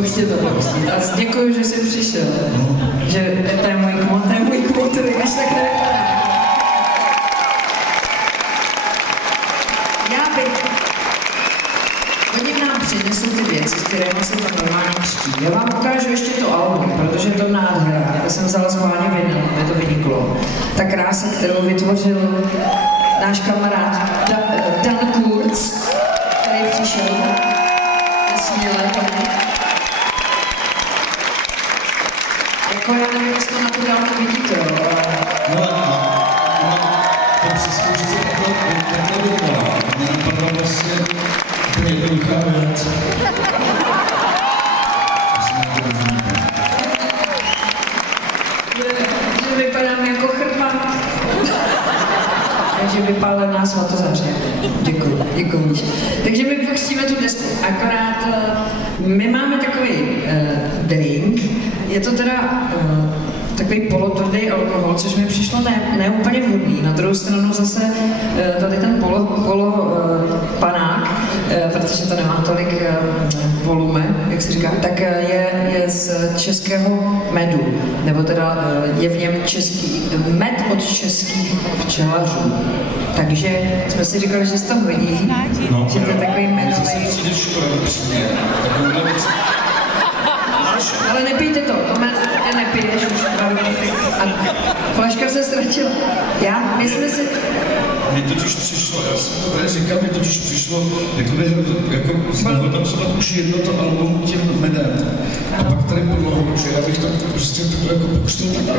Už tě to pustí. A děkuji, že jsi přišel. Že to je můj kmotor, až tak nevypadá. Já bych... Oni nám přinesou ty věci, které se tam normálně křtí. Já vám ukážu ještě to album, protože je to nádhera. Já jsem vzala schválně vinyl, aby to vyniklo. Ta krása, kterou vytvořil náš kamarád Dan Kurz, který přišel nesměle. Jako já nevím, jestli to na to dálku vidíte, no, to přesně, že se takhle vypadá. Mě napadla vlastně úplně jednoduchá věc. Že vypadám jako chrpák. Takže vypálená svatozáře. Děkuji. Takže my pustíme tu desku. Akorát my máme takový drink. Je to teda takový polotvrdý alkohol, což mi přišlo ne úplně vhodný. Na druhou stranu zase tady ten panák, protože to nemá tolik volume, jak se říká, tak je z českého medu, nebo teda je v něm med od českých včelařů. Takže jsme si říkali, že se to hodí, že to je takový medový. Ale nepijte to nepiješ už 2 minuty. A flaška se ztratila. My jsme si... Mně totiž přišlo, já jsem to říkal, mně totiž přišlo, jako znehodnocovat už jedno to album tím medem. A pak tady podlohu, že já bych to prostě jako pokřtil takhle.